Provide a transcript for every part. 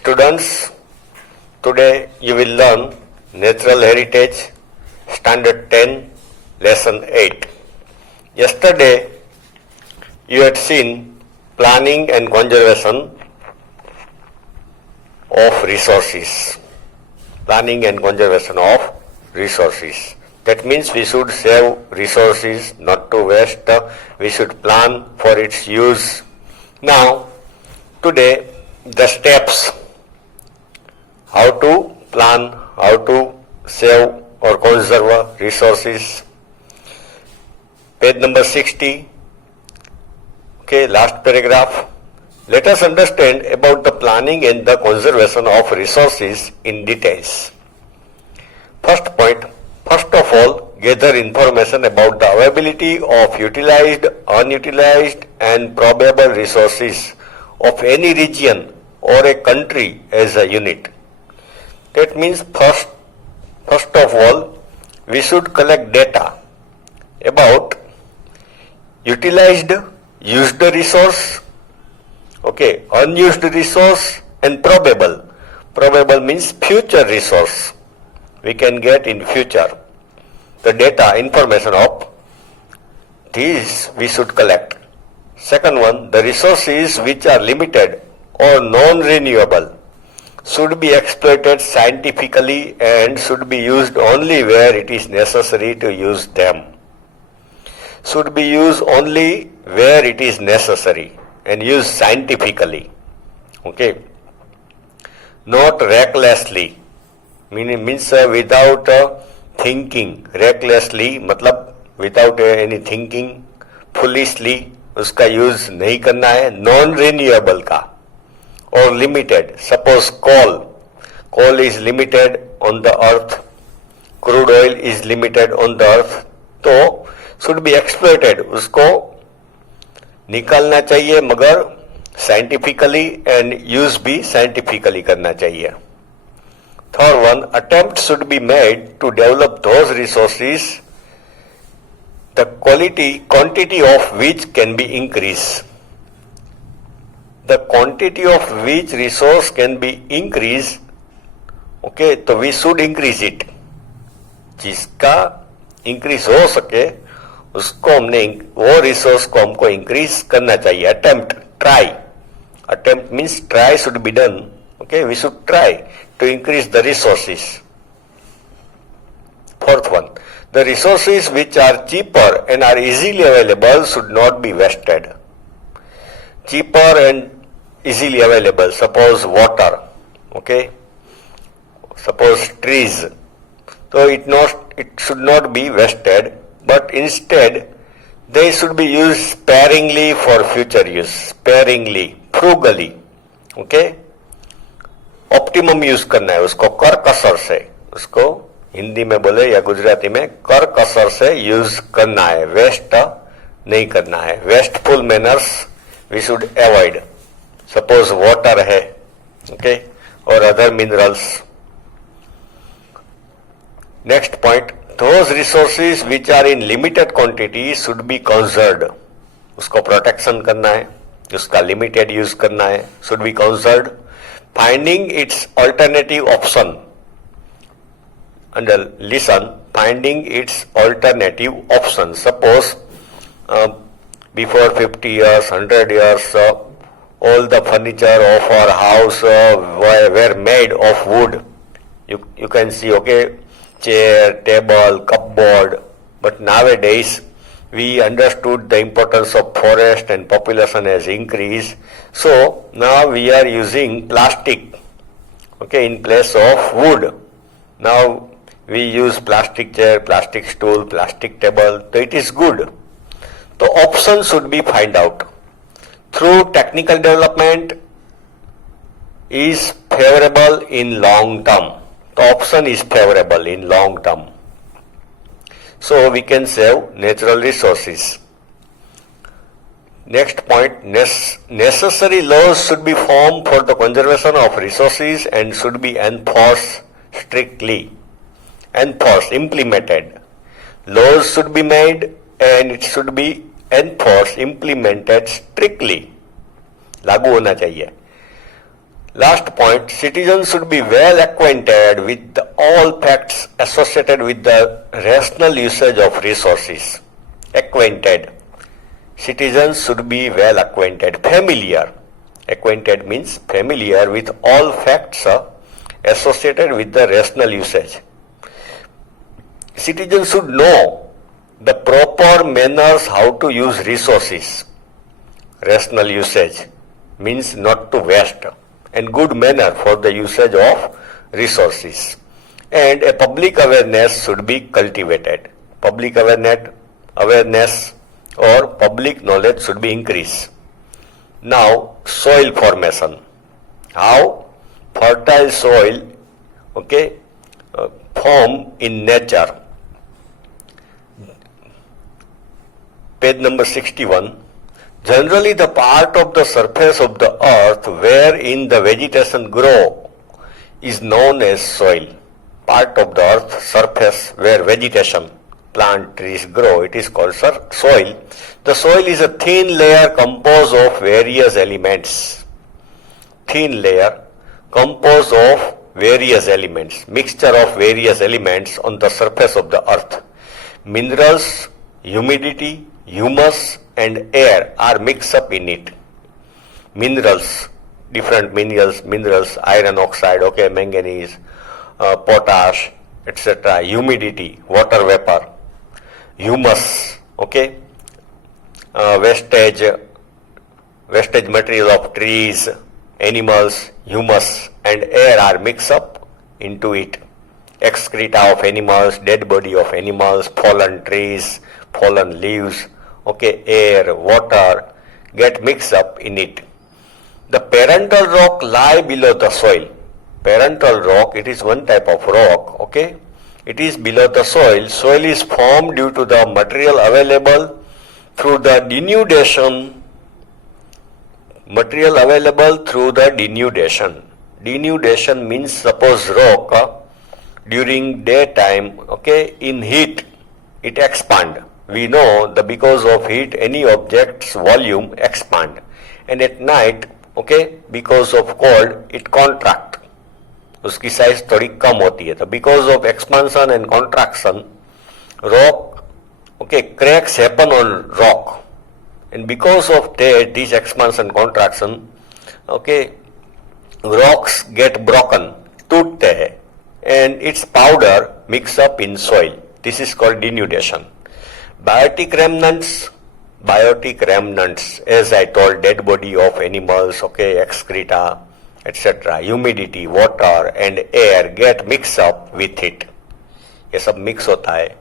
Students, today you will learn Natural Heritage, Standard 10, Lesson 8. Yesterday you had seen planning and conservation of resources. Planning and conservation of resources. That means we should save resources, not to waste. We should plan for its use. Now, today the steps how to plan, how to save or conserve resources. Page number 60. Okay, last paragraph. Let us understand about the planning and the conservation of resources in details. First point, first of all, gather information about the availability of utilized, unutilized and probable resources of any region or a country as a unit. That means first of all, we should collect data about utilized, used resource, okay, unused resource and probable. Probable means future resource we can get in future. The data, information of these we should collect. Second one, the resources which are limited or non-renewable should be exploited scientifically and should be used only where it is necessary to use them. Should be used only where it is necessary and used scientifically. Okay. Not recklessly. Means without thinking. Recklessly मतलब without any thinking. Foolishly उसका use नहीं करना है. Non renewable का और limited. Suppose coal is limited on the earth, crude oil is limited on the earth, तो should be exploited, उसको निकालना चाहिए मगर साइंटिफिकली एंड यूज भी साइंटिफिकली करना चाहिए. Third one, attempt should be made to develop those resources the quantity of which can be increased. The quantity of which resource can be increased, okay, तो we should increase it. जिसका increase हो सके उसको हमने वो resource को हमको increase करना चाहिए. Attempt, try. Attempt means try should be done. Okay, we should try to increase the resources. Fourth one, the resources which are cheaper and are easily available should not be wasted. Cheaper and easily available, suppose water, okay, suppose trees. So it should not be wasted, but instead they should be used sparingly for future use, sparingly, frugally, okay. Optimum use करना है उसको, कर कसर से, उसको हिंदी में बोले या गुजराती में कर कसर से यूज करना है, वेस्ट नहीं करना है. Wasteful manners we should avoid. Suppose water है, ओके, और other minerals. Next point, those resources which are in limited quantity should be conserved. उसको प्रोटेक्शन करना है, उसका लिमिटेड यूज करना है, should be conserved. Finding its alternative option. And listen, finding its alternative options. Suppose before 50 years, 100 years, all the furniture of our house were made of wood. You can see, okay, chair, table, cupboard. But nowadays, we understood the importance of forest and population has increased. So now we are using plastic, okay, in place of wood. Now we use plastic chair, plastic stool, plastic table, so it is good. So options should be find out. Through technical development is favorable in long term. The option is favorable in long term. So we can save natural resources. Next point, necessary laws should be formed for the conservation of resources and should be enforced strictly. Enforced, implemented. Laws should be made and it should be enforced, implemented strictly. लागू होना चाहिए. Last point, citizens should be well acquainted with all facts associated with the rational usage of resources. Acquainted. Citizens should be well acquainted. Familiar. Acquainted means familiar with all facts associated with the rational usage. Citizens should know the proper manners how to use resources. Rational usage means not to waste, and good manner for the usage of resources. And a public awareness should be cultivated. Public awareness or public knowledge should be increased. Now, soil formation. How fertile soil, form in nature. Page number 61. Generally, the part of the surface of the earth wherein the vegetation grow is known as soil. Part of the earth surface where vegetation, plant, trees grow, it is called soil. The soil is a thin layer composed of various elements. Thin layer composed of various elements, mixture of various elements on the surface of the earth. Minerals, humidity, humus and air are mixed up in it. Minerals, different minerals, iron oxide, manganese, potash, etc. Humidity, water vapor. Humus, wastage material of trees, animals, humus and air are mixed up into it. Excreta of animals, dead body of animals, fallen trees, fallen leaves, air, water get mixed up in it. The parental rock lie below the soil. Parental rock, it is one type of rock, It is below the soil. Soil is formed due to the material available through the denudation. Material available through the denudation. Denudation means suppose rock during daytime, in heat, it expand. We know that because of heat, any object's volume expand. And at night, because of cold, it contract. उसकी size थोड़ी कम होती है. तो because of expansion and contraction, rock, cracks happen on rock. And because of that, this expansion and contraction, rocks get broken, टूटते हैं, and its powder mix up in soil. This is called denudation. Biotic remnants, as I told, dead body of animals, excreta, etc. Humidity, water and air get mixed up with it. ये सब mix होता है.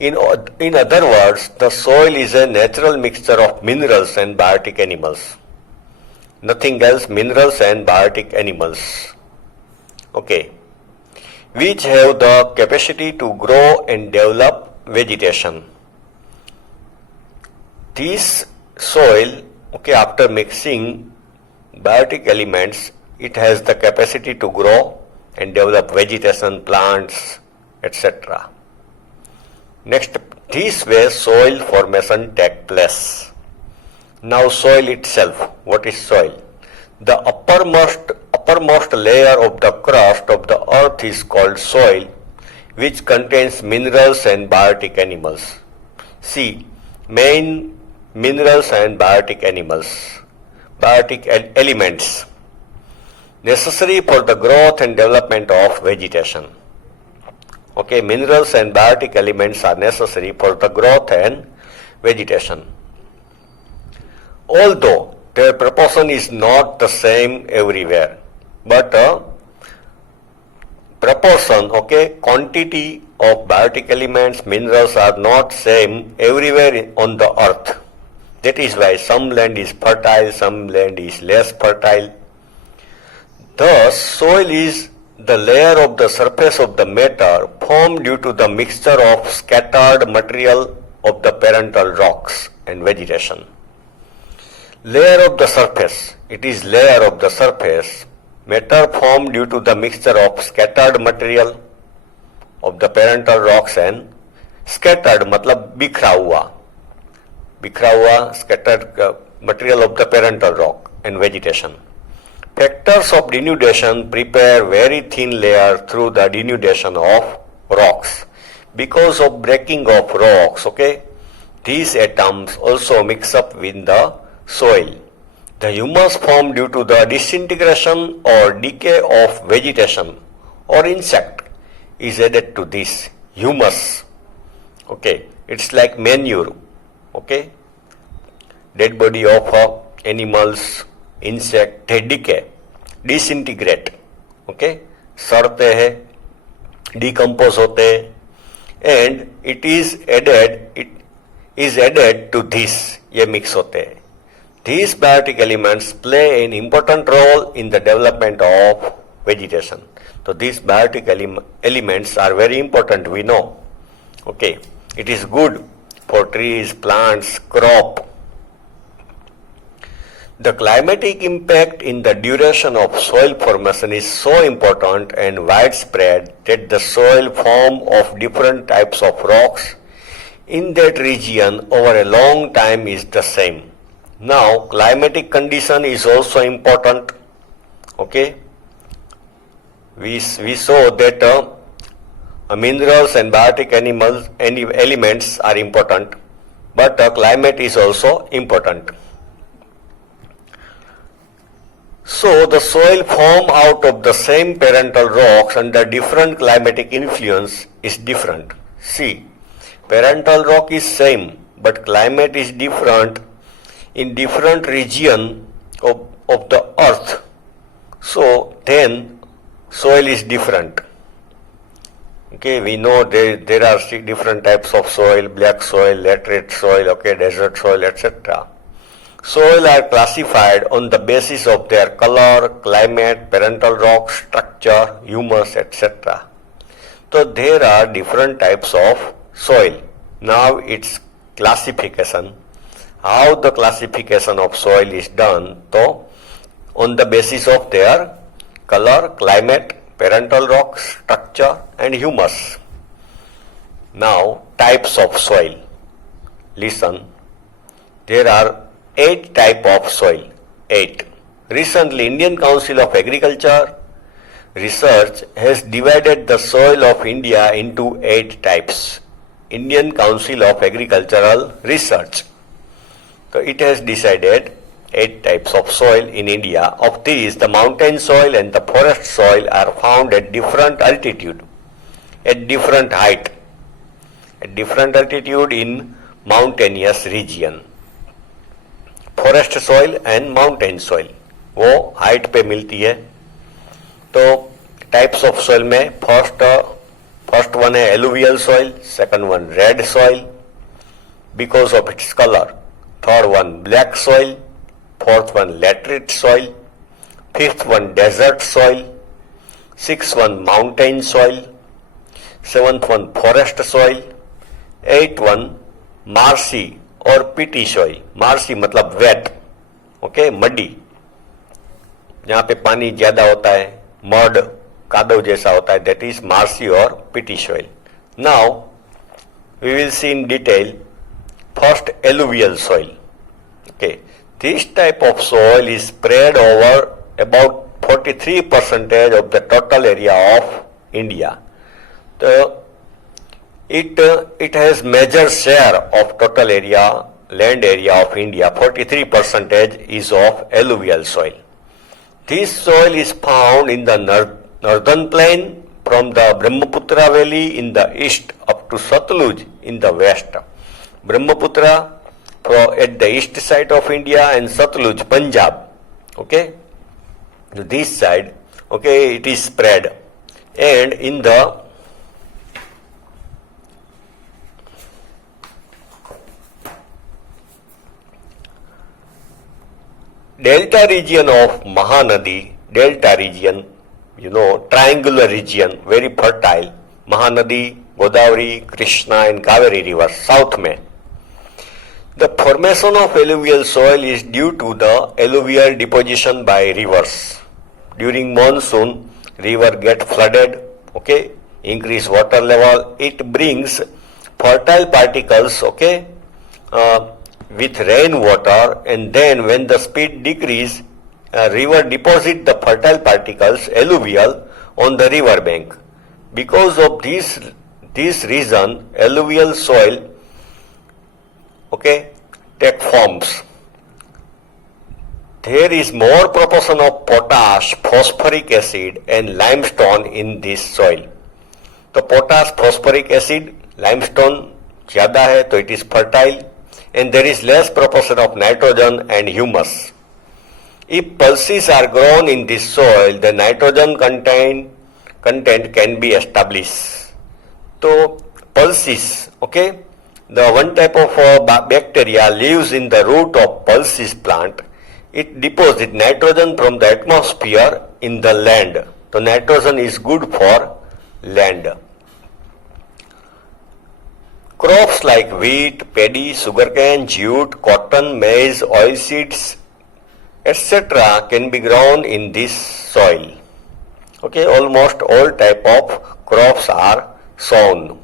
In other words, the soil is a natural mixture of minerals and biotic animals. Nothing else, minerals and biotic animals. Which have the capacity to grow and develop vegetation. This soil, after mixing biotic elements, it has the capacity to grow and develop vegetation, plants, etc. Next, this way soil formation take place. Now soil itself, what is soil? The uppermost layer of the crust of the earth is called soil, which contains minerals and biotic animals. See, main minerals and biotic elements necessary for the growth and development of vegetation. Minerals and biotic elements are necessary for the growth and vegetation. Although their proportion is not the same everywhere, but proportion, quantity of biotic elements, minerals are not same everywhere on the earth. That is why some land is fertile, some land is less fertile. Thus, soil is the layer of the surface of the matter formed due to the mixture of scattered material of the parental rocks and vegetation. Layer of the surface, it is layer of the surface, matter formed due to the mixture of scattered material of the parental rocks and scattered मतलब बिखरा हुआ scattered material of the parental rock and vegetation. Factors of denudation prepare very thin layer through the denudation of rocks. Because of breaking of rocks, okay, these atoms also mix up with the soil. The humus formed due to the disintegration or decay of vegetation or insect is added to this humus. Okay, it's like manure. Okay, dead body of animals, insect, they decay, disintegrate. Okay, सड़ते हैं, decompose होते हैं, and it is added to this. ये mix होते हैं. These biotic elements play an important role in the development of vegetation. So these biotic elements are very important, we know. Okay, it is good for trees, plants, crop. The climatic impact in the duration of soil formation is so important and widespread that the soil form of different types of rocks in that region over a long time is the same. Now, climatic condition is also important. Okay, we saw that minerals and biotic elements are important, but climate is also important. So the soil formed out of the same parental rocks under different climatic influence is different. See, parental rock is same, but climate is different in different region of the earth. So then soil is different. Okay, we know there are different types of soil: black soil, laterite soil, okay, desert soil, etc. Soil are classified on the basis of their color, climate, parental rock, structure, humus, etc. So there are different types of soil. Now its classification. How the classification of soil is done? So on the basis of their color, climate, parental rock, structure and humus. Now types of soil. Listen. There are 8 types of soil. 8. Recently, Indian Council of Agriculture Research has divided the soil of India into 8 types. Indian Council of Agricultural Research. So it has decided 8 types of soil in India. Of these, the mountain soil and the forest soil are found at different altitude, at different height, at different altitude in mountainous region. Forest soil and mountain soil वो height पे मिलती है. तो types of soil में first one है alluvial soil, second one red soil because of its colour, third one black soil, fourth one laterite soil, fifth one desert soil, six one mountain soil, seventh one forest soil, eight one marshy और peaty soil. Marshy मतलब wet, okay, muddy, जहां पे पानी ज्यादा होता है, mud कादव जैसा होता है, दैट इज मार्सी और peaty soil. Now we will see in detail first alluvial soil. Okay, this type of soil is spread over about 43% of the total area of India. तो it has major share of total area, land area of India. 43% is of alluvial soil. This soil is found in the northern plain from the Brahmaputra valley in the east up to Satluj in the west. Brahmaputra at the east side of India and Satluj, Punjab. Okay, this side, okay, it is spread, and in the delta region of Mahanadi, delta region, you know, triangular region, very fertile, Mahanadi, Godavari, Krishna and Kaveri rivers, south में. The formation of alluvial soil is due to the alluvial deposition by rivers. During monsoon, river get flooded, okay, increase water level, it brings fertile particles, okay, with rainwater, and then when the speed decrease, river deposit the fertile particles alluvial on the river bank. Because of this reason, alluvial soil, take forms. There is more proportion of potash, phosphoric acid and limestone in this soil. तो potash, phosphoric acid, limestone ज़्यादा है तो it is fertile, and there is less proportion of nitrogen and humus. If pulses are grown in this soil, the nitrogen content can be established. So pulses, the one type of bacteria lives in the root of pulses plant. It deposits nitrogen from the atmosphere in the land. So nitrogen is good for land. Crops like wheat, paddy, sugarcane, jute, cotton, maize, oilseeds, etc. can be grown in this soil. Almost all type of crops are sown.